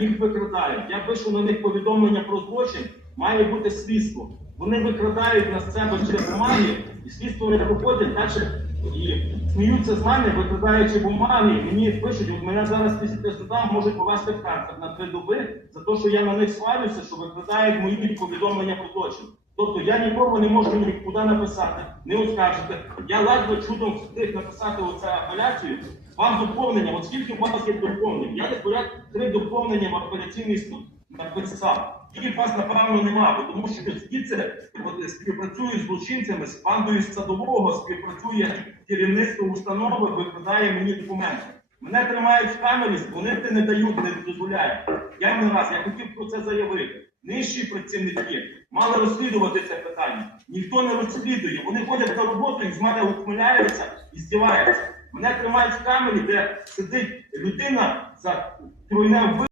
їх викрадають. Я пишу на них повідомлення про злочин, має бути слідство. Вони викрадають на себе через бумаги, і слідство не проходять далі і сміються з мене, викрадаючи бумаги, мені пишуть, от мене зараз після суда можуть повести в карцер на три доби за те, що я на них славлюся, що викрадають мої повідомлення про злочин. Тобто я нікому не можу нікуди написати, не оскаржити. Я ледве чудом встиг написати оцю апеляцію. Вам доповнення, от скільки у вас є доповнень? Я десь три доповнення в апеляційний суд написав. Тільки вас, напевно, нема, бо тому що звідси співпрацюють з злочинцями, з бандою садового, співпрацює керівництво установи, викладає мені документи. Мене тримають в камері, дзвонити не дають, не дозволяють. Я не раз, я хотів про це заявити. Нижчі працівники мали розслідувати це питання. Ніхто не розслідує. Вони ходять на роботу і з мене ухмиляються і здіваються. Мене тримають в камері, де сидить людина за тройне вбивство.